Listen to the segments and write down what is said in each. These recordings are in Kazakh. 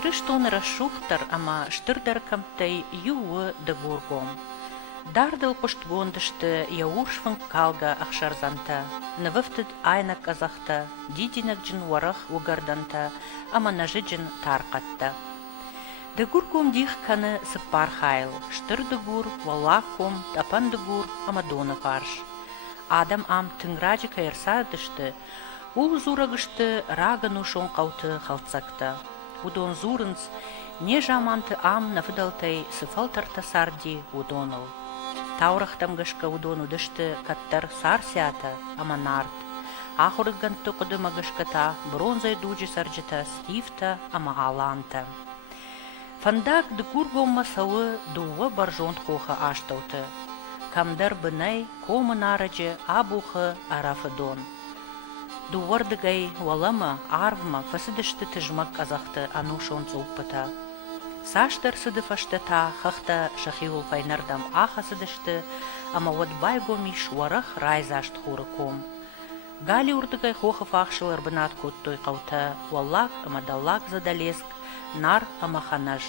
Шойрыштон расшухтар, ама штырдаркамтай юы да гургом. Дардыл пуштгондышты яуршван калга ахшарзанта, навыфтыд айна казахта, дидинак джин варах угарданта, ама нажиджин таркатта. Да гургом дих каны сыппар хайл, штырды гур, валлаком, тапанды гур, ама дона фарш. Адам ам тынграджи кайырсадышты, ул зурагышты рагану шон кауты халцакта. Удон зурынц, не жаманты ам нафыдалтай сыфалтарта сарди удоныл. Таурахтам гышка удону дышты каттар сарсята, ама нарт. Ахурыганты кудыма гышката бронзай дуджи сарджита стифта, ама аланта. Фандак ды гургомма салы дува баржон хоха аштауты. Камдар бынай кома нараджи абухы арафыдон. Дувардыгай валама, арвма, фасыдышты тыжмак казахты анушон цуппыта. Саштар сыдыфаштыта, хахта шахиул файнардам аха сыдышты, ама вот байгоми шуарах райзашт хурыком. Гали урдыгай хоха фахшылар бынат куттой каута, валлак ама даллак задалеск, нар ама ханаж.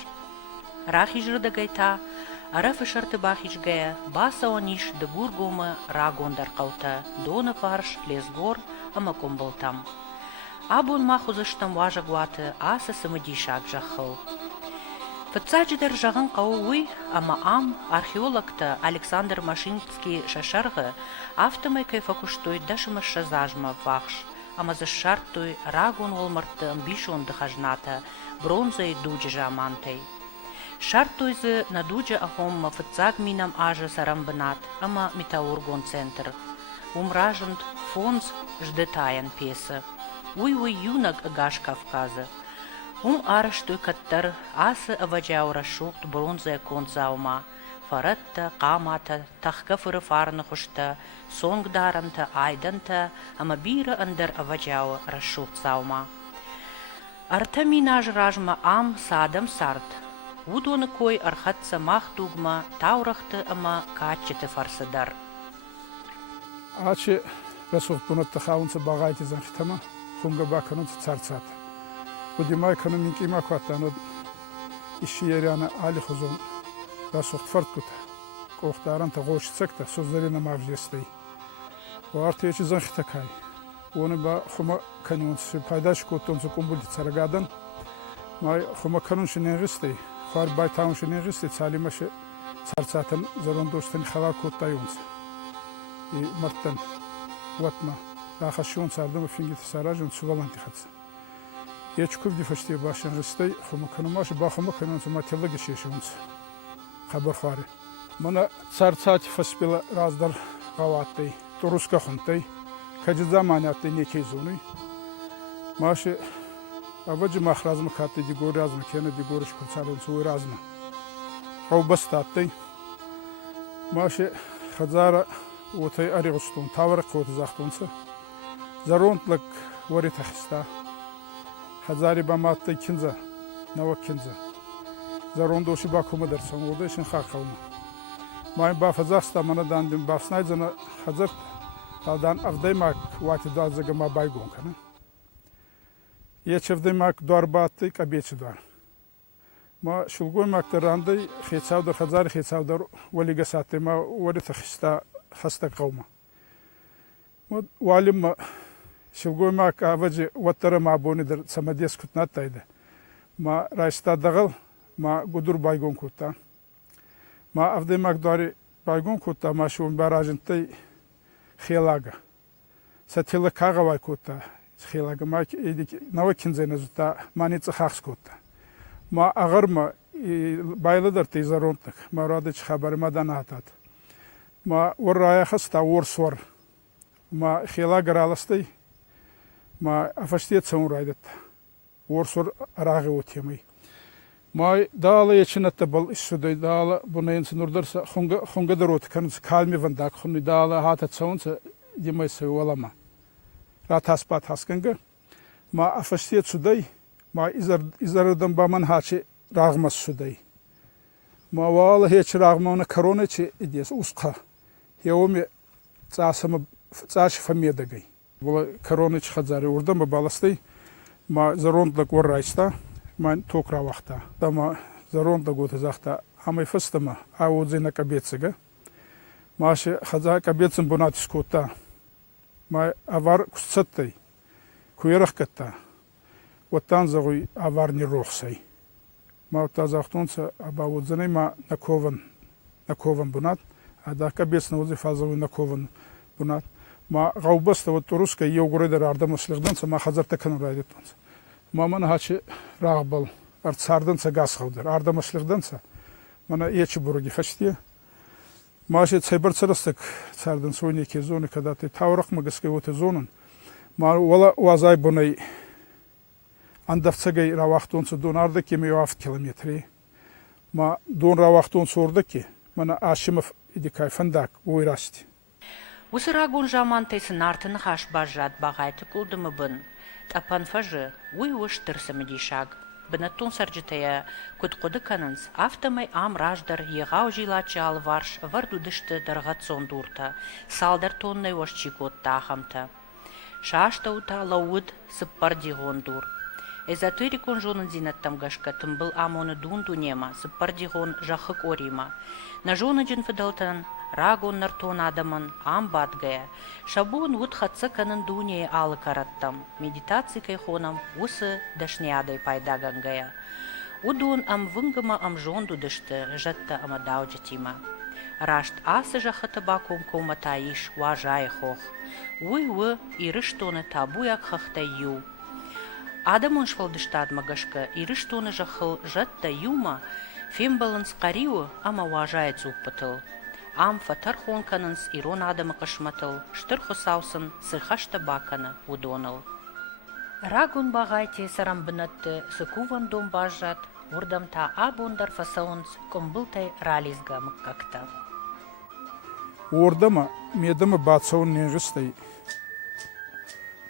Рахижрыдыгайта, арафы шарты бахичгая, баса ониш да гургома рагондар каута, дона фарш, лесгор, ама комбалтам. Абун махузыштам важа гуаты аса самадишак жахыл. Фыцаджидер жағын қауы, ама ам археологта Александр Машинский шашарғы автомай кайфакуштой дашымаш шазажма вахш, ама зашартой рагон олмарты амбишон дыхажната, бронзой дуджи жамантай. Шартойзы на дуджи ахомма фыцаг минам ажа сарамбынат, ама металлургон центр. Умражент фонз ждетаян песы. Уй-уй юнак агаш Кавказы. Арыштой каттар асы аваджау рашухт бронзая конзаума. Фаратта, камата, тахка фырыфарны хушта, сонгдаранта, айданта, ама бира андер аваджау рашухт заума. Арта минаж ражма ам садам сарт. Удоны кой архатса мах дугма, таурахты ама качеты фарсыдар. Ачи расух пунатта хаунца багайти занхитама, хунга баканунца царцат. Удимай канунинки маквата, но ищи яриана али хузун расух фарткута. Кохтаранта гошицакта, создарина мавжестей. Варти ечи занхитакай. Оны ба хума канунцы пайдаш кутунцы кумбулди царагадан. Май хума канунши ненгистей. Хар байтаунши ненгистей, цалимаши царцатан зарундуштани хава кутаюнцы. И мартан ватма рахашун сардам фингит саражун суваланти хатса. Я чукув дифашти башан ристай хумаканумаш бахумаканунц матиллаги шешунц. Хабар хари. Мана царцати фаспила раздар гаваттай, туруска хунтай, каджидзаманяттай некейзуны. Маши абаджи махразма хаттай дигор разма кена дигорыш куцалун суй разма. Хаубастаттай. Маши хадзара وتي أريغستون تاورق قوت زاختونسا زارونت لك وريت خستا هزاري باماتي كنزا نوا كنزا زارون دوشي باكوما درسون ودشن خاقوما ماي بافزاستا منا داندم بافسنايزنا حضرت دان افدي ماك واتي دازغا ما بايغون كنا يچفدي ماك دور باتي كابيچ دور ما شلغوي ماك تراندي خيصاودر هزاري خيصاودر وليغا ساتي ما وريت خستا خسته قومه وعلم شلغوي ماك أوجي وتر ما بوني در سمديس كتنا تايده ما رايستا دغل ما قدر بايغون كوتا ما أفدي ماك داري بايغون كوتا ما شون باراجنتي خيلاغا ستيلا كاغا واي كوتا خيلاغا ما نوا كنزينا زوتا ما نيتس خاخس كوتا ما أغر ما بايلدر تيزارونتك ما رادش خبر ما داناتات ما ورايا خستا ورسور ما خيلاغا رالستي ما أفشتيت سون رايدت ورسور راغي وتيمي ما دالا يشنت بل السوداء دالا بنين سنوردرس خونغ دروت كانت كالمي فنداك خوني دالا هاتت سونس يمي سوي ولا ما راتاس بات هاسكنغ ما أفشتيت سوداء ما إزردن بامن هاتشي راغمس سوداء ما والله هيك راغمونا كورونا شيء إديس أسقى يومي تاسم تاش فمية دقي والله كورونا خزاري وردم ببالستي ما زروند لك ورايستا Mein Tokra wachta. Da ma zaronda gute sagta, amai fastama, awudzina kabetsega. Mashe khadza kabetsen bonatis kota. Ma avar kustsattai. Kuyerach katta. Watan zagui avar ni roxsai. Ma tazachtonsa abawudzina ma nakovan bonat. Ada kabetsna wudzi fazawi nakovan bonat. Ma gaubasta wat ruska yogureder ardamasligdansa ma khazarta kan raydetonsa. Ma man hachi ragbal artsardansa gasxavder ardamasligdansa. Mana yechi burugi fashtiya. Maşe çaybarçarastık sardan soyni ki zonu kada te tavraq magaske ote zonun. Ma wala wazay bunay andaftsagay ravaqtonsa donarda ki mi 7 kilometri. Ma don ravaqton sorda ki mana Aşimov idikay fandak oyrasti. Усырагун жамантайсы нартын хаш бажат бағайты күлдімі бұн. Тапан фажы, уй ұштырсы мүдейшаг. Бінаттун сарджитая күткуды канынс, автомай ам раждар егау жилачы алварш вардудышты дарғатсон дурта, салдар тоннай ошчикотта ахамта. Шашта ута лауд сыппардиғон дур. Эзотерикон жонын зинаттам гашка тымбыл амоны дун дунема, сыппардиғон жақық орима. На жоны жын фыдалтан рагон нартон адамын ам бадгая. Шабуын уд хатсы канын дуне алы караттам. Медитаций кайхонам усы дашнядай пайдагангая. Удун ам выңгыма ам жонду дышты, жатта ама дауджатима. Рашт асы жақыты баком комата иш важай хох. Уй-уй ирыштоны табуяк хахта ю. Адамон швалдыштад магашка ирыштоны жахыл жатта юма, фембалынс қариу ама важай цуппытыл. Ам фатар хонканынс ирон адамы қышматыл, штырхы саусын сырхашта баканы удоныл. Рагун бағайте сарамбынатты сыкуван дом бажат, урдамта абондар фасаунс комбылтай рализга мыккакта. Ордама медамы батсаун неғыстай.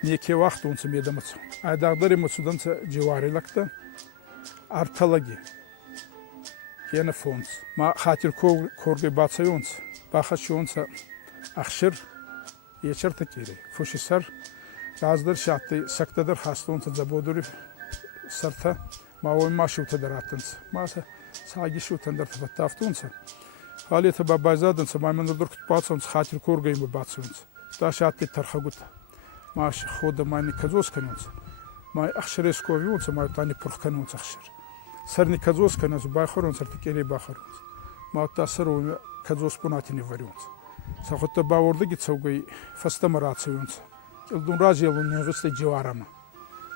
Неке вақт онсы медамыцы. Айдағдары мұсуданса живарилакта арталаги. Yine fons. Ma hatir korge batsayons. Baxaşonsa axşır yeçerta kere. Fuşisar razdır şahtı saktadır hastonsa zaboduri sarta ma oy maşuta daratınsa. Masa sagi şutandır taftaftonsa. Halete babazadınsa ma mendur kutbatsons hatir korge mi batsayons. Da şahtı tarxaguta. Ma xoda mani kazos kanons. Ma axşır skovyonsa ma tani purxkanons axşır. Сарни кадзос каназу байхорон сартикели бахарон. Маута сару кадзос понатини варион. Сахотта баворда гитсаугай фаста марационс. Илдун разиелун негысты дживарама.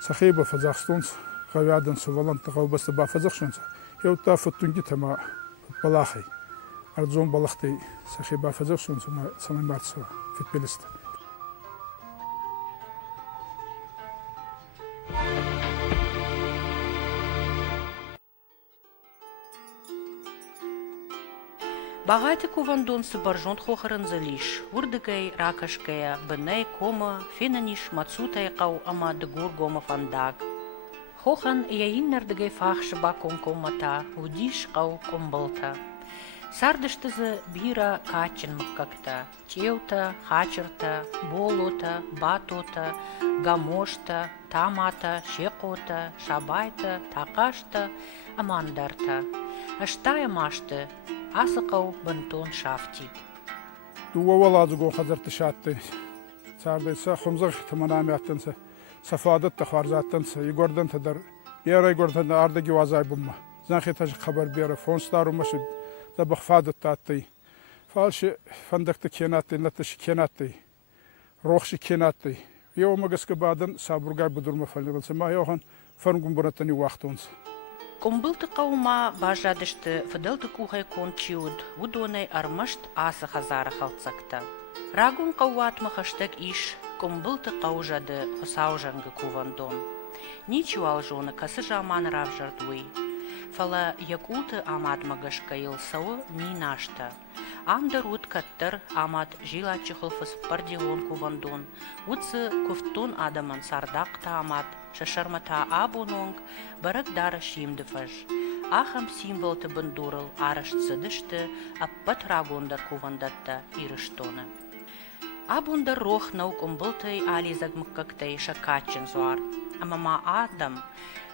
Сахиба фазахстонс гавядан сувалан тагавбаста ба фазахшонса. Еута футтунги тама балахай. Ардзон балахтай сахиба фазахшонса ма самай марцва фитбелиста. Багайты кувандон сыбаржон хохарын залиш, урдыгай ракашкая, бынай кома, фенаниш мацутай қау ама дыгур гома фандаг. Хохан яиннардыгай фахшы бакон комата, удиш қау комбылта. Сардыштызы бира качын мыккакта, чеута, хачырта, болота, батота, гамошта, тамата, шекота, шабайта, тақашта, амандарта. Аштая машты, асықау бынтон шафтид. Дуаваладу го хазарты шатты. Сардайса хумзақ тыманамияттынса, сафадатты харзаттынса, игордан тадар, бера игордан ардаги вазай бумма. Занхитаж хабар бера, фонстару машид, забах фадат татты. Фалши фандакты кенатты, натыши кенатты, рохши кенатты. Еу магаска бадан сабургай будурма фалниралса, ма еухан фарнгум буратани вақтонса. Комбылты қаума бажадышты фыдылды кухай кончиуд, удонай армашт асы хазара халцакта. Рагун қауатмы хаштаг иш, комбылты қаужады хысаужанғы кувандон. Ничу алжоны касы жаман равжардуй. Фала якулты амад магашка елсауы ми нашта. Амдар уд каттыр амад жилачы хылфыс пардион кувандон. Удсы куфтон адаман сардақта амад. Шашармата абононг барак дара шимдыфаш. Ахам символты бандурыл арышт сыдышты, аппат рагондар кувандатта ирыштоны. Абондар рох наук умбылтай ализаг мыккактай шакачын зуар. Амама адам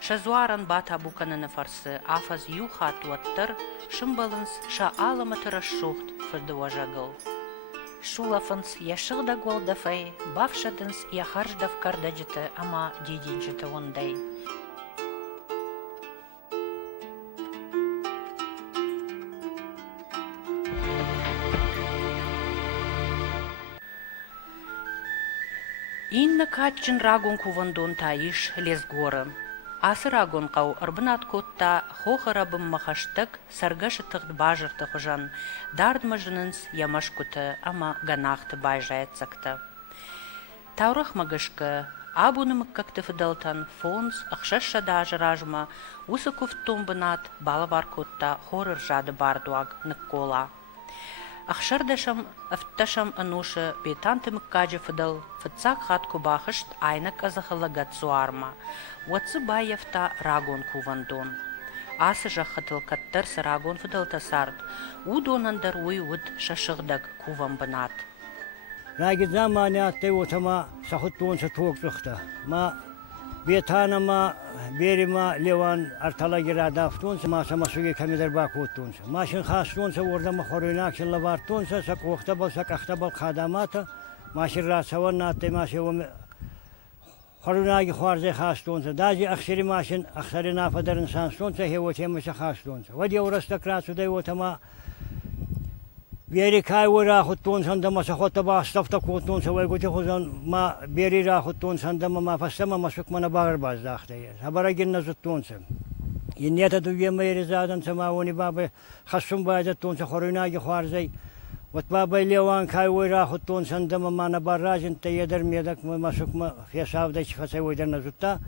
Шазуаран бата буканын фарсы афаз юхат уаттыр, шымбалынс ша аламатыра шухт фырдыважагыл. Шулафынс яшылда голдафай, бавшадынс яхарждав кардаджыты ама дединжыты ондай. Инна качын рагон кувандон таиш лезгоры. Асы рагон қау ырбынат котта хохарабым махаштык саргашытык бажырты хожан, дардмажынынс ямаш куты ама ганахты байжайцакты. Таурах магышкы, абунымык какты фыдалтан фонс ахшаша даже ражма, усыков тумбынат балавар котта хорыр жады бардуаг ныккола. Ахшардашам афташам ануша бетантымык кажы фыдал, фыцак хатку бахышт айнак азахалагат суарма, уатсы байевта рагон кувандон. Асы жахатыл каттырсы рагон фыдалта сард, удонандар уйуд шашығдаг кувамбынат. Раги заманиятты отама сахуттуынса туоксухта. Ма бетанама берима леван арталагирада автунса ма самасуги камидар бакуттунса. Машин хастунса ордама хоринакшин лавартунса сакухтабал сакахтабал хадамата. Машин расаван натты машин хорinaги хорзе хастунса. Даже ахшири машин ахшари нафадарин санстунса хевотемыса хастунса. Вади урастакрасу дай отама Бери кай рахуттун сандама сахота бастафта кутун савай гути хузан ма бери рахуттун сандама ма фастама масук мана багар баздахте. Хабарагин назуттун сам. Иннета дуема еризадан сама вони бабы хасум баздаттун са хоринаги хварзай. Вот бабы леван кай рахуттун сандама мана баражин те едер медак масук ма фесавда чфасай ойдар назутта.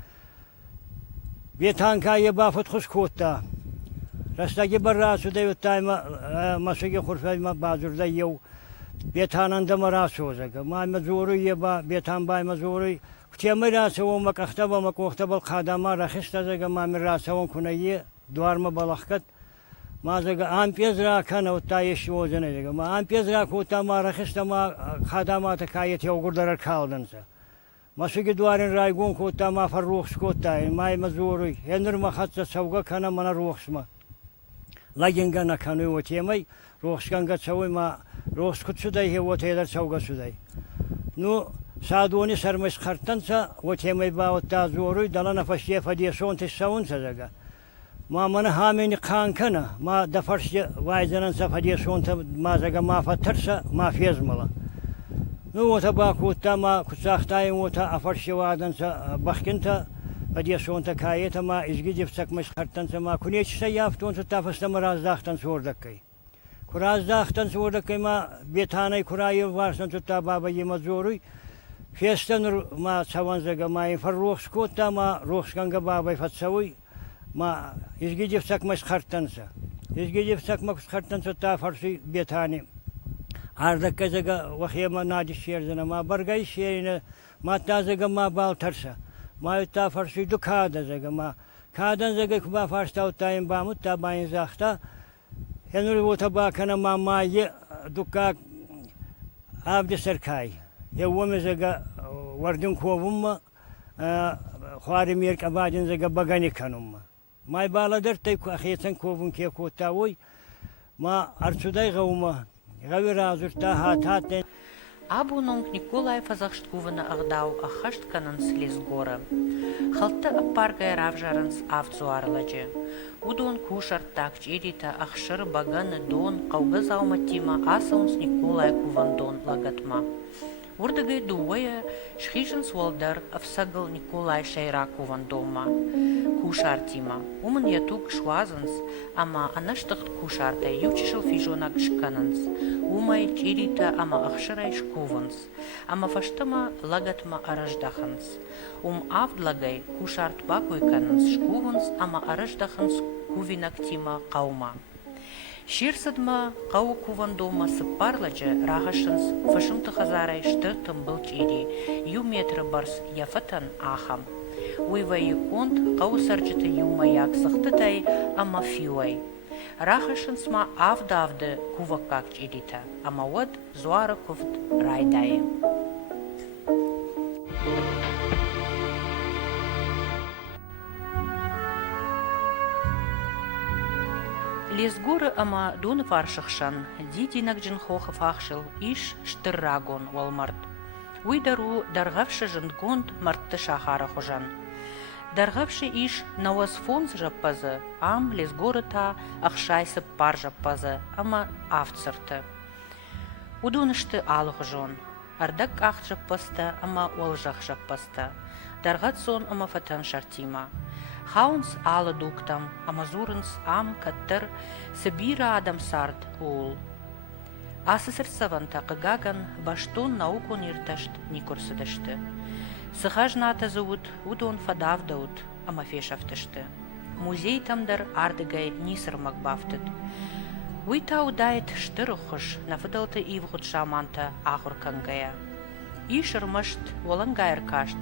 Ветан кай бафут хускутта. Растаги баррасу дают тайма масуги хурфайма базурда ев бетананда марасузага майма зуру еба бетан байма зуру ктемы расавон макахтаба макохтабал хадама рахистазага мами расавон кунае дуарма балахкат мазага ампез ракана утаеш озанага ма ампез ракута ма рахистама хадамата кайет йогурдар калданса масуги дуарин райгун кута ма фаррухс кута майма зуру енер махатса савга кана мана рухсма Лагингана кану отемай, рохшганга цауй ма рохскут судай хе отедар цауга судай. Ну, садуни сармас хартанца отемай ба отта зоруй далана фашье фадиесон тиссаунца зага. Ма мана хамини канкана, ма дафаршье вайзананца фадиесонта ма зага ма фатарса ма фезмала. Ну, ота ба кутта ма куцахтай ота афаршье ваданца бахкинта Падешонта каета ма изгидевцак мышхартанца ма кунечса яфтонца тафастама раздахтан сордаккай. Кураздахтан сордаккай ма бетанай курайы варсанца та баба ема зоруй. Фестан ма цаванзага ма инфар рохскотта ма рохсканга бабай фатсавуй ма изгидевцак мышхартанца. Изгидевцак мышхартанца та фарси бетани. Ардакказага вахема нади шерзана ма баргай шерина ма тазага ма балтарса. ما تا فرشی دو کادا زگه ما کادن زگه که با فرشتا و تایم بامود تا با این زختا هنوری و تا با کنه ما یه دوکا آب سرکای یه ومی زگه وردن کووم ما خواری میرک آبادن زگه بگانی کنم ما بالا در تای که اخیتن کووم که کوتاوی ما ارچودای غوما غوی رازور تا هات Абунонг Николай фазахшткувана агдау ахашт кананс лезгора. Халта аппаргай равжаранс авцуарладжи. Удон кушарт такч ирита ахшыр баганы дон каугаз ауматима асаунс Николай кувандон лагатма. Урдагай дуая шхишин свалдар авсагал Николай шайра кувандома. Кушартима. Уман ятук швазанс, ама анаштахт кушарта ючишил фижонак шкананс. Умай чирита ама ахшырай шкуванс. Ама фаштама лагатма араждаханс. Авдлагай кушарт бакуй кананс шкуванс, ама араждаханс кувинактима каума. Ширсадма қау кувандома сыппарладжы рахашынс фашымты хазарай штыртым был чири, ю метры барс яфатан ахам. Уйвай юконт қау сарджыты ю маяк сықтытай ама фиуай. Рахашынсма авды кувакак чирита, ама вад зуара кувт райдай. Лесгоры ама дуны фаршықшан, дидинак жын хоқы фақшыл, иш штыррагон олмард. Уйдару дарғавшы жындгонд мартты шахара хожан. Дарғавшы иш науаз фонз жаппазы, ам лесгоры та ақшайсы пар жаппазы, ама авцырты. Удунышты алы хожон. Ардак ақ жаппаста, ама ол жақ жаппаста. Дарғат сон ама фатан шартима. Хаунс алы дуктам, ама зурынс ам каттыр, сыбира адам сард уул. Асысыр саванта қыгаган баштон наукон ирташт никурсыдышты. Сыхажната зовут удон фадавдаут, ама фешафтышты. Музей тамдар ардыгай нисырмак бафтыд. Уйта удайт штырухыш нафыдалты ивгут шаманта ахуркангая. Ишырмышт олангайр кашт,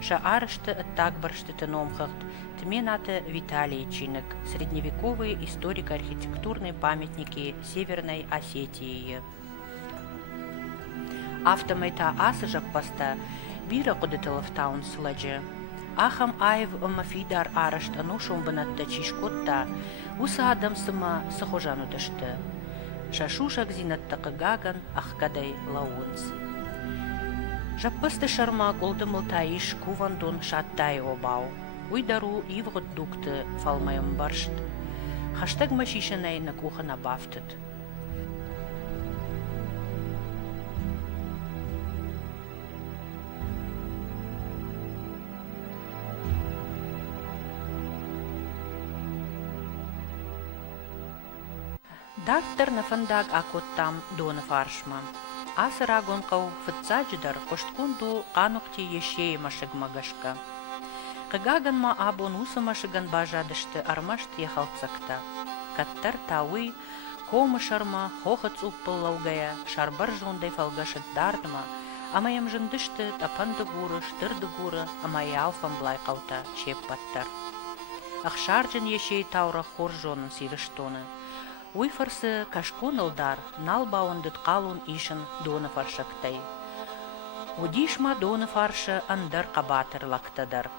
ша арышты оттагбаршты тыномхахт, тменаты Виталий Чинек, средневековые историко-архитектурные памятники Северной Осетии. Автомайта асыжак паста бира кудытылов таун сладжи. Ахам айв мафидар арышт анушум банатта чишкотта, уса адам сыма сахожану дышты. Шашушак зинатта кыгаган ахкадай лаунс. Жаппасты шарма голдымылтаиш кувандон шаттай обау. Уйдару ивгот дукты фалмайым баршт. Хаштаг машишанай на кухана бафтыт. Дартер на фандаг акоттам дона фаршма. Асырагон кау фытсаджидар кошткунду канукти ешей машыгмагашка. Кыгаганма абон усамашыган бажадышты армашт ехалцакта. Каттар тауи, комы шарма, хохыц уппыллаугая, шарбар жондай фалгашыт дардыма, амаям жындышты тапанды гуры, штырды гуры, амай алфам блай каута чеппаттар. Ахшарджын ешей таура хор жонын сирыштоны. Уйфарсы кашкон ылдар, нал бауындыт қалун ишын доны фаршактай. Удишма доны фаршы андар қабатыр лактадар.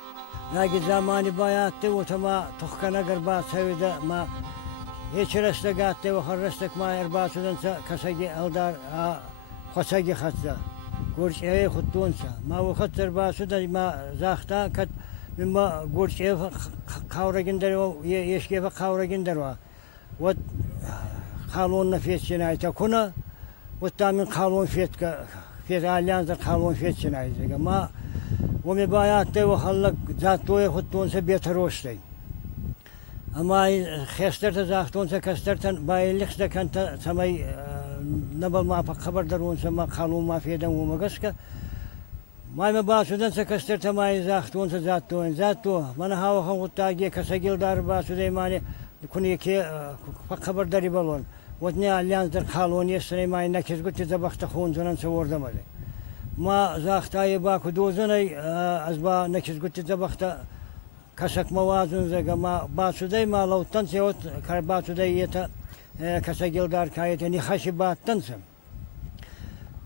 Наги замани баятты утама тухкана гарба савида ма вечерасты гатты вахаррастык ма эрбасуданца касаги алдар хосаги хатса. Гурч эве хуттунса. Ма вахат эрбасуда ма захта кат мимма гурч эве каврагиндар ешкева каврагиндар. Вот халон нафетчина айта куна, вот там халон фетка, фет альянза халон фетчина айта. Ма ومی باید تو خالق زاتوی خودتون سه بیتروشتی. اما خستر تزاختون سه کستر تن بایلیخ دکن تا سمی نبال ما خبر درون سما خالو ما فیدم و مگسکه. ما باسودن سه کستر تمای زاختون سه زاتو من هوا خم خودتاگی کسگیل دار باسودی مانی کنی که خبر داری بالون. ودنی الیانس در خالونی سری مای نکش گویی زبخت خون زنان سوارده مالی. ما زاختای با کدوزنی از با نکش گویی زبخت کسک موازن زگ ما باسودی ما لوتن سیوت کار باسودی یتا کسگیل دار کایت نیخشی باتن سم.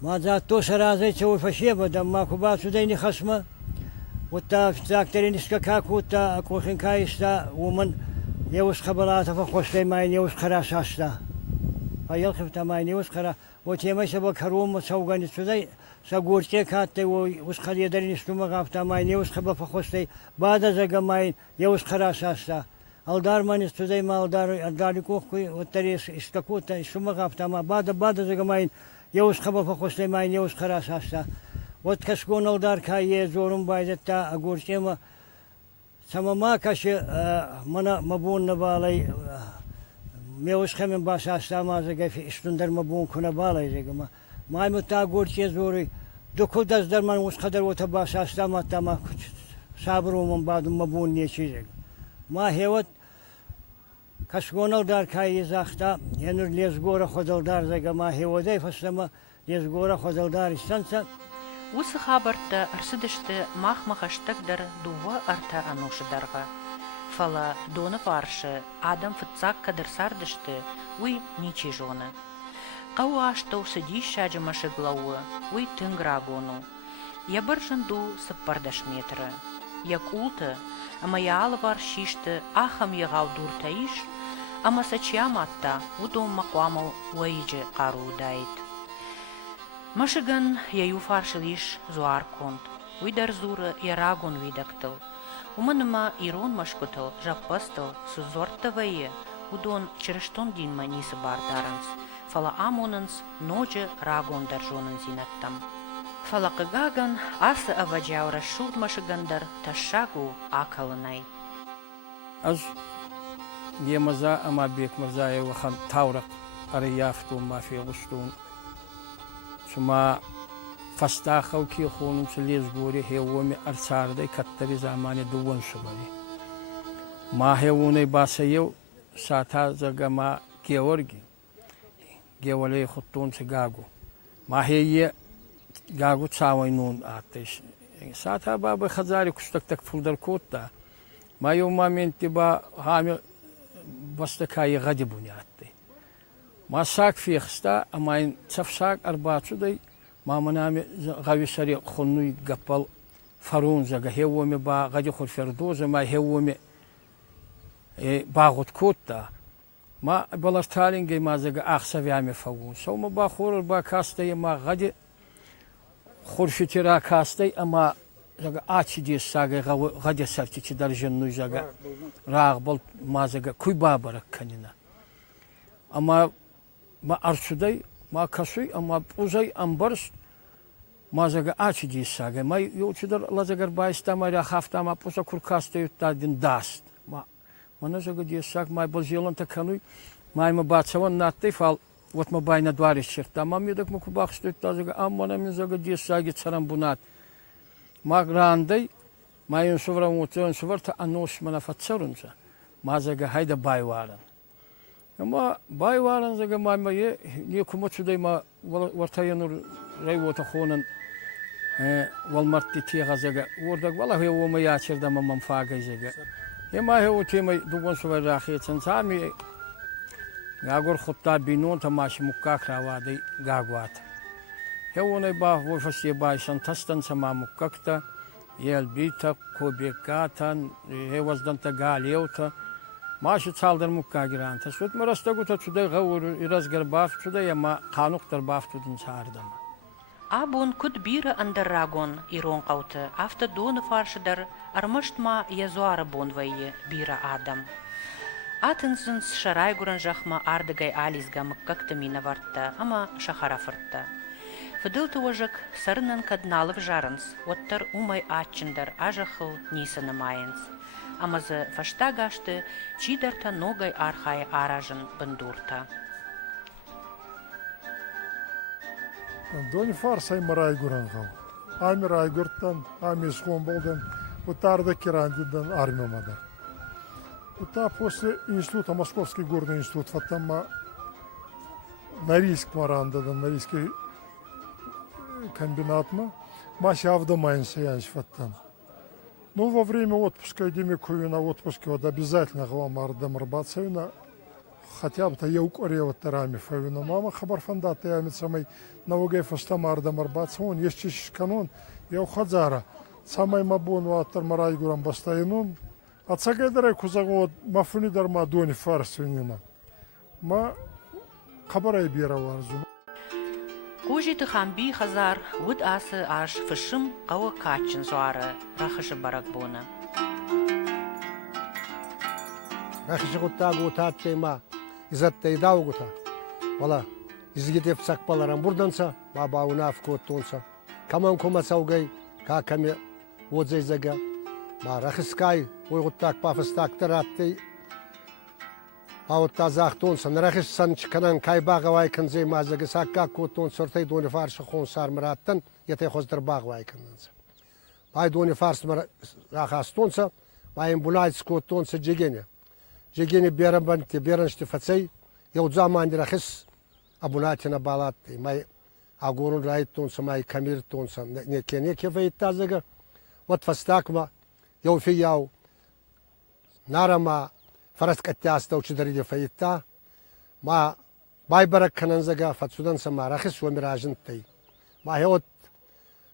ما زاتو سرازی چه وفشیه بدم ما کو باسودی نیخشم و تا زاکتری نسک کاکو تا کوخن کایستا و من یوش خبرات فخوشتی ماین یوش خراش هستا. فایل خفت ماین یوش خرا و تیمش با کروم سوگانی سودی سگورچه کاته و یوش خریه داری نستوم گفت ماین یوش خبر فخوشتی بعد از اگر ماین یوش خراش هستا. الدار من سودی ما الداری کوخی و تریس استکوت استوم گفت ما بعد از اگر ماین یوش خبر فخوشتی ماین یوش خراش هستا. و کسکون الدار کایه زورم باید تا اگورچه ما سماما کاش منا مبون نبالای میوش خمین باش استامازه که استندر مبون کنه بالای زگما ما متاگور چه زوری دو کل دست در من وش خدر و تباش استامات ما صبرم بعد مبون نیچیزه ما هیوت کسگونال دار کای زختا هنر لیزگور خودل دار زگما هیودای فستما لیزگور خودل دار استانسا Осы хабарта арсыдышты мах-махаштагдыр дува арта анушыдарға. Фала доны фаршы адам фытсак кадырсардышты уй ничи жоны. Қау аштау сыдиш шаджымашы глауы уй тынграгону. Я баржынду сыппардаш метры. Як улты, ама яалы бар шишты ахам егау дуртаиш, Ама сачиаматта удом мақуамал уайджи қару дайд. Машиган яю фаршилиш зуар конд. Уйдар зура ярагон видактыл. Уманыма ирон машкутыл, жаппастыл, сузортавайе, удон черештон динма нисы бардаранс. Фала амонанс ножи рагон даржонын зинаттам. Фала кыгаган асы аваджаура шурд машигандар ташагу акалынай. Аз Емаза ама бек мазая вахан таурак арияфтун мафиғуштун. Сума фастахау ки хонум селез гори хевоми арцардай каттари замани дуван шумари. Ма хевони басайев сата загама Георги. Гевалей хуттун се гагу. Ма хeye гагу цавай нун атеш. Сата баба хазари куштак так фулдар котта. Ма ев моменти ба хами بستكاي غادي بنياتي ما ساق في خستا اما تفساق اربعه دي ما منامي غاوي سري خنوي قبل فرون زغا هيومي با غادي خور فردوز ما هيومي باغوت كوتا ما بلارتالينجي ما زغا اخسويامي فون سو ما با خور با كاستي ما غادي خورشتيرا كاستي اما زغا اتشي دي ساغا غادي سرتي درجن زغا راغبل مازغا كويبا بركنينا اما ما ارشدي ما كسوي اما بوزي امبرس مازغا اتشي دي ساغا ما يوچدر لازغر بايستا ما خافتا ما بوسا كوركاستي تادين داست ما منازغا دي ساغ ما بلجيلن تكنوي ما باتسوان ناتي فال вот ما باينا دواري شرتا ما ميدك مكو باخستو تازغا امنا من زغا دي ساغي царам бунат ما грандей ما ينصور موتون صورت انوش من فتشرنجا ما زغا هيدا بايوارن اما بايوارن زغا ما نيكو مچدي ما ورتاينور ريوت خونن والمرتي تيغا زغا ورد والله هو ما ياشردا ما منفاغا زغا يما هو تيما دوغون صور راخيتن سامي غاغور خطا بينون تماش مكاك راوادي غاغوات هو نبا وفسي بايشان تستن سما مكاكتا يلبيتا كوبيكاتان هوزدنتا غاليوتا ماشي تصالدر مكاغرانتا سوت مرستغوتا تشدا غور يرازغر باف تشدا يما قانوقتر باف تدن ساردم Abon kut bira ander ragon iron qaute after done farshder armasht ma yazuara bonvaye bira adam. Atensens sharaiguran jachma ardegay alizga makkakta mina varta ama shahara farta. Fadilta wajak sarnan kadnalov jarans wattar umay atchinder ajachel nisana mayens. Ama ze fashtagaste chidarta nogay archay arajan bandurta. Дони фарсай марайгуран гал. Ами райгуртан, ами схомболден, утарда кирандидан армиямадар. Ута после института, Московский горный институт, фатама Норильск марандадан, Норильский комбинатма, маси авдомайн саянш фаттан. Ну, во время отпуска, идемикую на отпуске, вот обязательно гламардам рбацевина, хотя бы я укорел тарами фавина мама хабар фандата я самой наугай фастамардам рбацевин, есть чищ канон, я ухадзара, самой мабон ватар марайгурам бастаинун, а цагайдарай кузагод мафуни дарма дони фарсвинина. Ма хабарай бира варзу. Кожи тхамби хазар уд асы аш фышым кава качын зуара рахышы баракбона. Рахышы гуттагу таттема изаттай даугута. Вала изгидеп сакпаларам бурданса, баба унаф коттонса. Каман комасаугай, каками одзайзага. Ма рахыскай ойгуттак пафыстактар аттай. А вот тазахтонса, нарахыш санчканан кайбагавай канзей мазага сакка коттон сортай дони фаршы хон сармыраттан, ятай хоздыр багвай каннанса. Бай дони фарс рахастонса, байым булайц коттонса джегене. Джегене берамбанте бераншти фацей, я удзаманди рахыс абунатина балатты. Май агорун райттонса, май камиртонса, неке вейттазага. Вот фастакма, я уфияу, нарама, фараскаттяста учидариди фаитта, ма байбарак кананзага фацудан сама рахис вамиражинтай. Ма хеот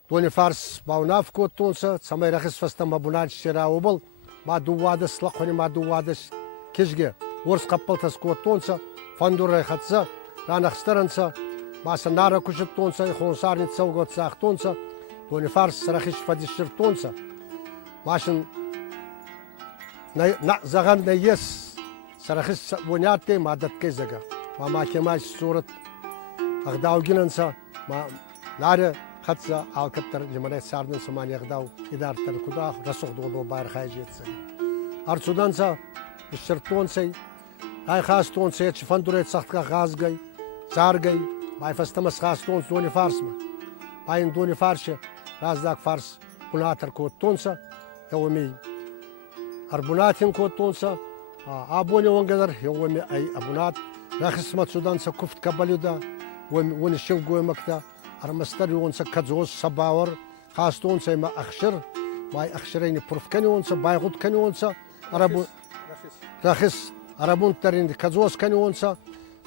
дони фарс баунаф коттонса, самай рахис фастама бунач шера обал, ма дувадас лакхони ма дувадас кишге, орыс қаппалтас көттонса, фандурай қатса, ранақстаранса, маса нара күшіт тонса, хонсарница угодса ақтонса, тони фарс сарахиш фадишір тонса, машын заған на ес, сарахиш вонятте мадат кезага, мама кемаш сурат, ағдаугинанса, нары қатса алкаттар лиманай сарнын самани ағдау, идарттар кудақ, расуқ долу байыр қай жетсі. Арцуданса, бішір тонсай, ай қас тонсай, фандурай сақтқа ғазгай, заргай, майфастамас қас тонс дони фарсма. Майын дони фаршы, раздақ фарс, бунатар код тонса, еуімей. Арбунатин код тонса, абоне оңғалар, еуімей ай абунат. Рахисмат суданса куфт кабалюда, оны шыл гоймакта, армастар онса кадзоз сабауыр, қас тонса ема ақшыр, май ақшырайны пұрфканы онса, байғутканы онса, рахис арабунттарынды кадзоз каны онса,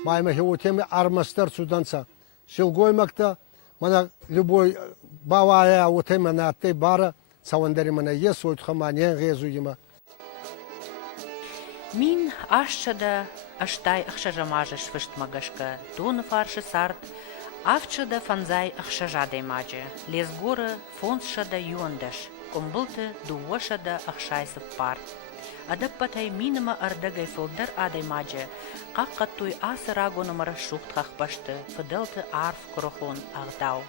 майма хеотеме армастар суданса, шыл гоймакта, мана любой бавая отеме на атты бара, савандари мана ес ойтхаманен ғезу ема. Мин ашчада аштай ахшажамажа швыштмагашка, тоны фаршы сарт, авчада фанзай ахшажадай маджа, лес горы фонсшада юандаш, комбылты дуошада ахшайсып пар. Адаппатай миныма ардагай фылдар адай маджа, қаққаттуй асы рагонымара шухтхах башты, фыдылты арф корохон ағдау.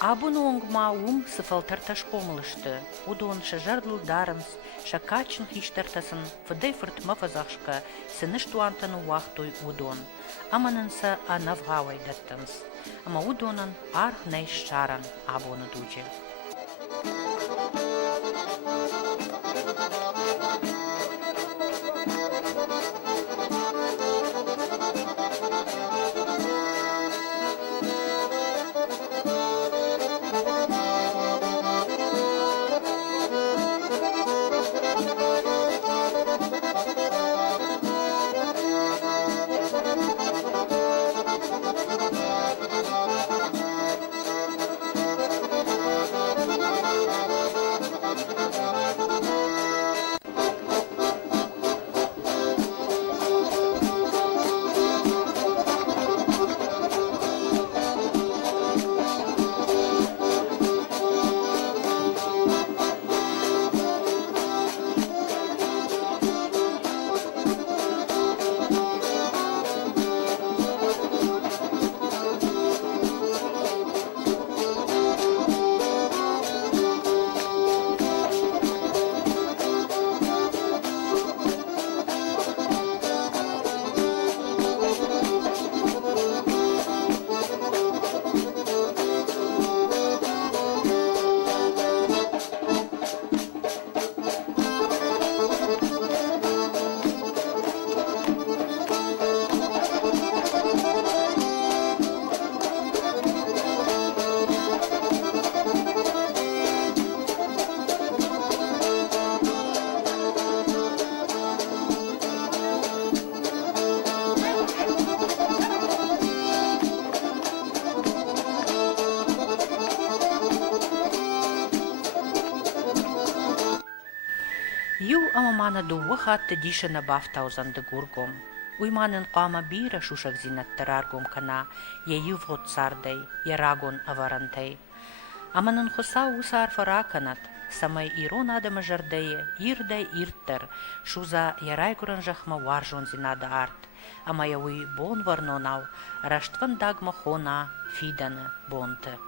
Абуну оңгма ум сыфалтарташ комылышты, удон шажардыл дарымс, шакачин хиштартасын, фыдай фыртма фазахшка, сыныш туантану вахтуй удон, аманынса анавгавай даттынс, ама удонан арх найш шаран абуну дуче. Ю амамана дуwa хатты дишена бафтаузанды гургом. Уйманын қама бира шушак зинаттараргом кана, я ювгот сардай, я рагон аварантай. Аманын хуса усар фараканат, самай ирон адама жардае, ирдай ирттар, шуза ярай куранжахма варжон зинада арт. Ама я уй бон варнонау, раштван дагма хона фиданы бонты.